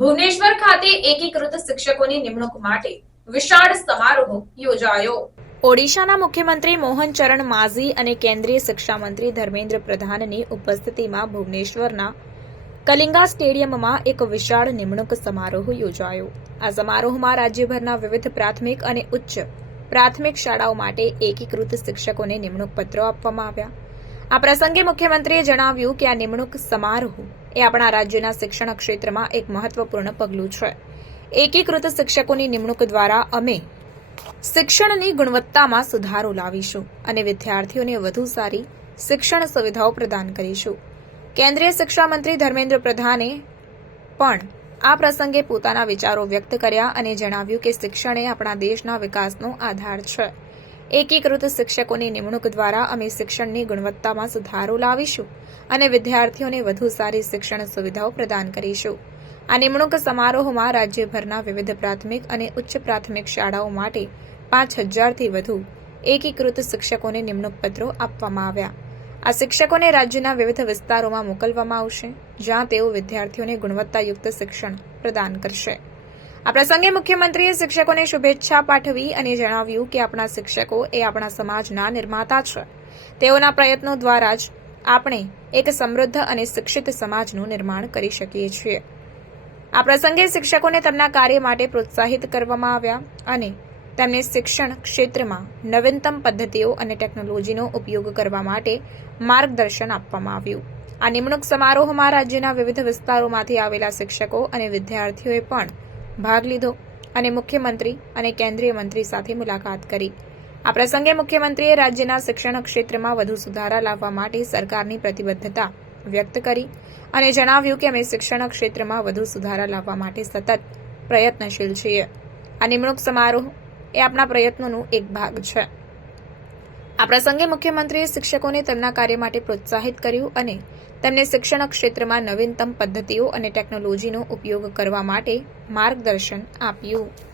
ભુવનેશ્વર ખાતે એકીકૃત શિક્ષકોની નિમણૂક માટે વિશાળ સમારોહ યોજાયો. ઓડિશાના મુખ્યમંત્રી મોહન ચરણ માઝી અને કેન્દ્રીય શિક્ષામંત્રી ધર્મેન્દ્ર પ્રધાનની ઉપસ્થિતિમાં ભુવનેશ્વરના કલિંગા સ્ટેડિયમમાં એક વિશાળ નિમણૂક સમારોહ યોજાયો. આ સમારોહમાં રાજ્યભરના વિવિધ પ્રાથમિક અને ઉચ્ચ પ્રાથમિક શાળાઓ માટે એકીકૃત શિક્ષકોને નિમણૂક પત્રો આપવામાં આવ્યા. આ પ્રસંગે મુખ્યમંત્રીએ જણાવ્યું કે આ નિમણૂક સમારોહ એ આપણા રાજ્યના શિક્ષણ ક્ષેત્રમાં એક મહત્વપૂર્ણ પગલું છે. એકીકૃત શિક્ષકોની નિમણૂક દ્વારા અમે શિક્ષણની ગુણવત્તામાં સુધારો લાવીશું અને વિદ્યાર્થીઓને વધુ સારી શિક્ષણ સુવિધાઓ પ્રદાન કરીશું. કેન્દ્રીય શિક્ષામંત્રી ધર્મેન્દ્ર પ્રધાને પણ આ પ્રસંગે પોતાના વિચારો વ્યક્ત કર્યા અને જણાવ્યું કે શિક્ષણ એ આપણા દેશના વિકાસનો આધાર છે. એકીકૃત શિક્ષકોની નિમણૂક દ્વારા અમે શિક્ષણની ગુણવત્તામાં સુધારો લાવીશું અને વિદ્યાર્થીઓને વધુ સારી શિક્ષણ સુવિધાઓ પ્રદાન કરીશું. આ નિમણૂક સમારોહમાં રાજ્યભરના વિવિધ પ્રાથમિક અને ઉચ્ચ પ્રાથમિક શાળાઓ માટે પાંચ હજારથી વધુ એકીકૃત શિક્ષકોને નિમણૂક પત્રો આપવામાં આવ્યા. આ શિક્ષકોને રાજ્યના વિવિધ વિસ્તારોમાં મોકલવામાં આવશે, જ્યાં તેઓ વિદ્યાર્થીઓને ગુણવત્તાયુક્ત શિક્ષણ પ્રદાન કરશે. આ પ્રસંગે મુખ્યમંત્રીએ શિક્ષકોને શુભેચ્છા પાઠવી અને જણાવ્યું કે આપણા શિક્ષકો એ આપણા સમાજના નિર્માતા છે. તેઓના પ્રયત્નો દ્વારા જ આપણે એક સમૃદ્ધ અને શિક્ષિત સમાજનું નિર્માણ કરી શકીએ છીએ. આ પ્રસંગે શિક્ષકોને તેમના કાર્ય માટે પ્રોત્સાહિત કરવામાં આવ્યા અને તેમને શિક્ષણ ક્ષેત્રમાં નવીનતમ પદ્ધતિઓ અને ટેકનોલોજીનો ઉપયોગ કરવા માટે માર્ગદર્શન આપવામાં આવ્યું. આ નિમણૂક સમારોહમાં રાજ્યના વિવિધ વિસ્તારોમાંથી આવેલા શિક્ષકો અને વિદ્યાર્થીઓએ પણ ભાગ લીધો અને મુખ્યમંત્રી અને કેન્દ્રીય મંત્રી સાથે મુલાકાત કરી. આ પ્રસંગે મુખ્યમંત્રીએ રાજ્યના શિક્ષણ ક્ષેત્રમાં વધુ સુધારા લાવવા માટે સરકારની પ્રતિબદ્ધતા વ્યક્ત કરી અને જણાવ્યું કે અમે શિક્ષણ ક્ષેત્રમાં વધુ સુધારા લાવવા માટે સતત પ્રયત્નશીલ છીએ. આ નિમણૂક સમારોહ એ આપણા પ્રયત્નોનું એક ભાગ છે. આ પ્રસંગે મુખ્યમંત્રીએ શિક્ષકોને તેમના કાર્ય માટે પ્રોત્સાહિત કર્યું અને તેમને શિક્ષણ ક્ષેત્રમાં નવીનતમ પદ્ધતિઓ અને ટેકનોલોજીનો ઉપયોગ કરવા માટે માર્ગદર્શન આપ્યું.